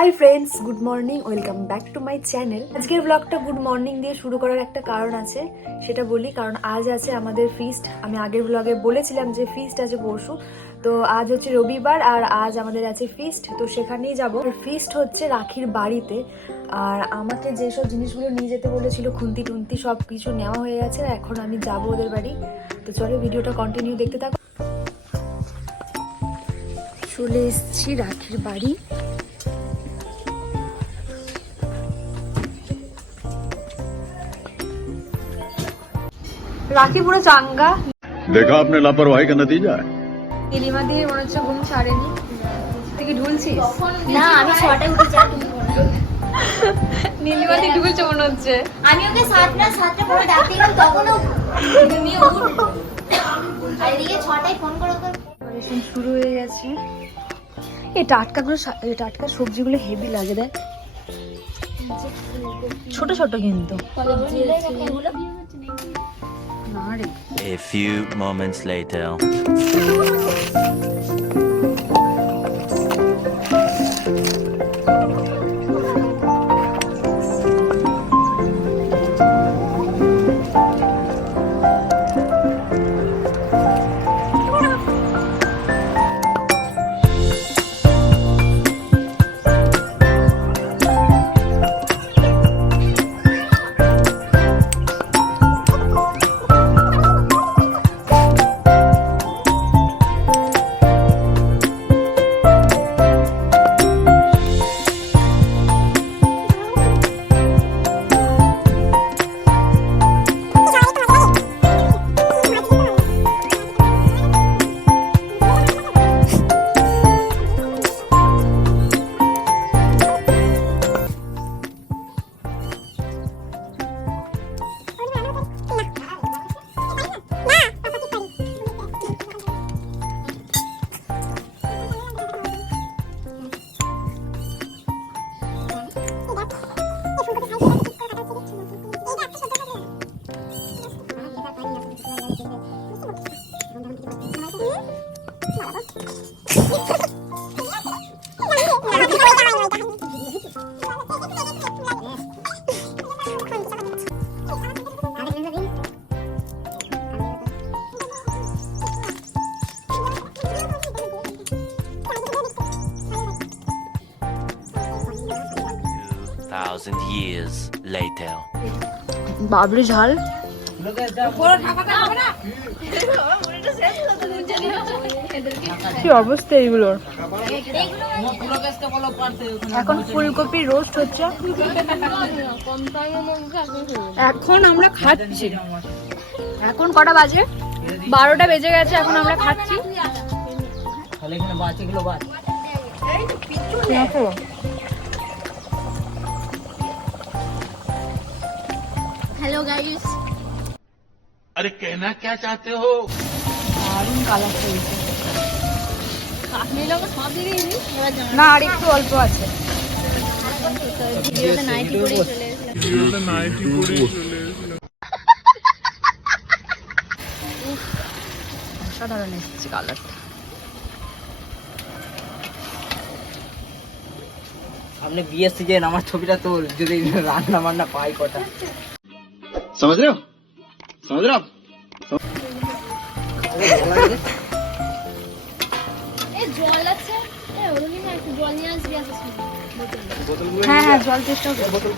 Hi friends, good morning, welcome back to my channel. আজকের ব্লগটা good morning দিয়ে শুরু করার একটা কারণ আছে, সেটা বলি। কারণ আজ আছে আমাদের ফিস্ট। আমি আগের ব্লগে বলেছিলাম যে ফিস্ট আছে পরশু, তো আজ হচ্ছে রবিবার আর আজ আমাদের আছে ফিস্ট, তো সেখানেই যাব। ফিস্ট হচ্ছে রাখির বাড়িতে। আর আমাকে যেসব জিনিসগুলো নিয়ে যেতে বলেছিল, খুন্তি টুন্তি সব কিছু নেওয়া হয়ে গেছে, এখন আমি যাব ওদের বাড়ি। তো চলো ভিডিওটা কন্টিনিউ দেখতে থাকো। চলে এসেছি রাখির বাড়ি। রাখি পুরো চাঙ্গা। देखा आपने लापरवाही का नतीजा है। নীলিমা দিয়ে মনে হচ্ছে ঘুম ছাড়েনি। তুই কি ঢুলছিস? না, আমি 6টায় উঠে যাই। নীলিমা দিয়ে ঢুলছে মনে হচ্ছে। আমি ওকে 7টা পরে ডাকতে গেলাম, তখনও ঘুমিয়ে উঠল। আর এদিকে 6টায় ফোন করে ওকে প্রিপারেশন শুরু হয়ে গেছে। এই টাটকা সবজিগুলো হেভি লাগে, দেখ ছোট ছোট কিন্তু না রে। A few moments later. Thousand years later. Babri ঝাল। কি অবস্থা এইগুলোর। এখন ফুলকপি রোস্ট হচ্ছে, এখন আমরা খাচ্ছি। এখন কটা বাজে? 12টা বেজে গেছে, এখন আমরা খাচ্ছি। Hello guys. अरे कहना क्या चाहते हो? দারুণ কালার চলছে। আপনি লোক সব দিকে এবার জানা না, আর একটু অল্প আছে। ভিডিওতে নাইটি পরে চলে অসাধারণ এসেছে কালারটা। আপনি বিয়ের সিজন আমার ছবিটা তো যদি রান্না বান্না পাই কটা समझ रहे हो? समझ रहे हो आप? এই জল আছে, এই অরুণিমা একটু জল নিয়ে আসবি আসলে। হ্যাঁ হ্যাঁ, জল চেষ্টা করো।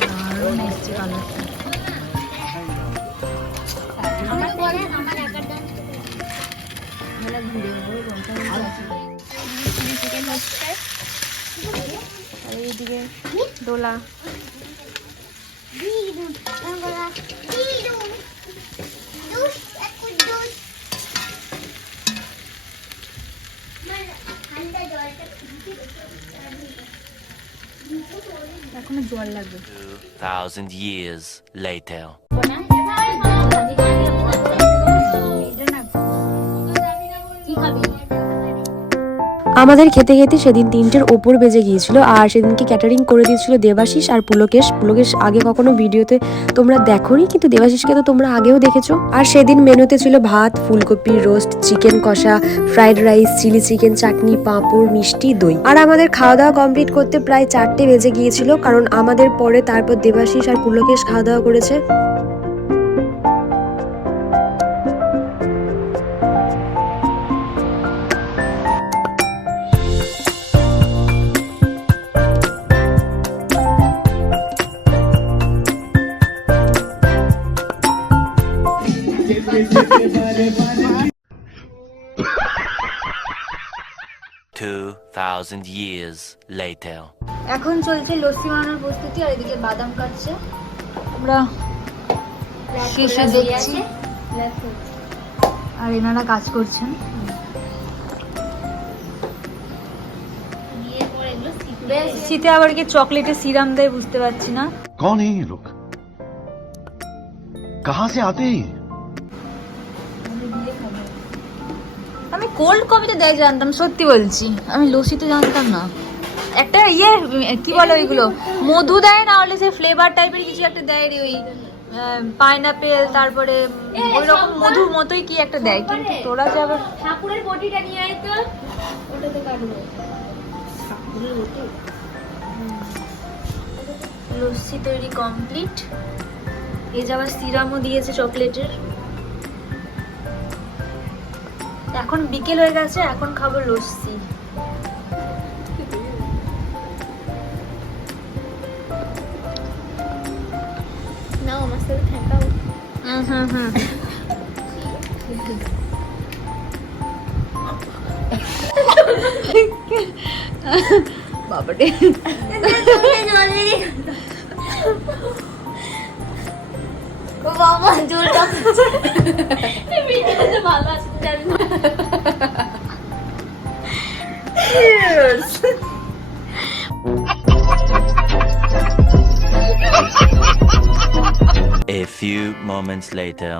দারুণ এসেছে কালারটা। আমার পরে আমার একার দাম চিকেন হচ্ছে। আর এইদিকে দোলা। এখনো জল লাগবে। 2000 years later. কি খাবি? আমাদের খেতে খেতে সেদিন 3টের ওপর বেজে গিয়েছিল। আর সেদিনকে ক্যাটারিং করে দিয়েছিল দেবাশিস আর পুলকেশ। পুলকেশ আগে কখনো ভিডিওতে তোমরা দেখোনি, কিন্তু দেবাশিসকে তো তোমরা আগেও দেখেছো। আর সেদিন মেনুতে ছিল ভাত, ফুলকপির রোস্ট, চিকেন কষা, ফ্রাইড রাইস, চিলি চিকেন, চাটনি, পাঁপড়, মিষ্টি, দই। আর আমাদের খাওয়া দাওয়া কমপ্লিট করতে প্রায় 4টে বেজে গিয়েছিল, কারণ আমাদের পরে তারপর দেবাশিস আর পুলকেশ খাওয়া দাওয়া করেছে। Two 2,000 years later. এখন চলছে লস্যি বানানোর প্রস্তুতি, আর এদিকে বাদাম কাটছে। আমরা শেষে দেখছি আর এনারা কাজ করছেন। শীতে আবার কি চকলেটের সিরাম দেয় বুঝতে পারছি না। कौन है ये लोग? कहां से आते हैं? আমি কোল্ড কফিতে দেয় জানতাম, সত্যি বলছি, আমি লস্যিতে জানতাম না। একটা কি বলে ওইগুলো মধু দেয়, না হলে সে ফ্লেভার টাইপের কিছু একটা দেয় রে, ওই পাইনাপেল, তারপরে ওই রকম মধুর মতোই কি একটা দেয়। কিন্তু তোরা যে আবার ঠাকুরের বটিটা নিয়ে আয় তো, ওটাতে কাটবো। লস্যি তৈরি কমপ্লিট। এই যে আবার সিরামও দিয়েছে চকলেটের। এখন বিকেল হয়ে গেছে, এখন খাবো লস্যি। নাও আমার সাথে থাকাও। বাবারে ও বাবা জোরটা এই ভিডিওতে ভালো আছে জানি না। A few moments later.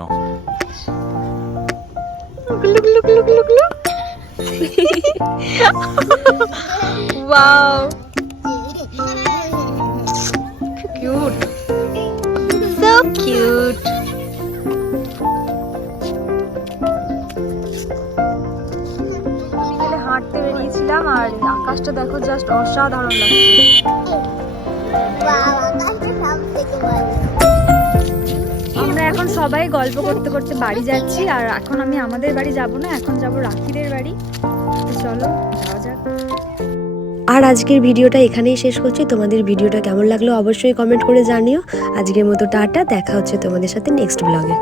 Wow, cute, so cute. বিকেলে হাঁটতে বেরিয়েছিলাম, আর আকাশটা দেখো, জাস্ট অসাধারণ লাগছে। আমরা এখন সবাই গল্প করতে করতে বাড়ি যাচ্ছি। আর এখন আমি আমাদের বাড়ি যাব না, এখন যাব রাখিদের বাড়ি। চলো যাওয়া যাক। আর আজকের ভিডিওটা এখানেই শেষ করছি। তোমাদের ভিডিওটা কেমন লাগলো অবশ্যই কমেন্ট করে জানিও। আজকের মতো টাটা, দেখা হচ্ছে তোমাদের সাথে নেক্সট ব্লগে।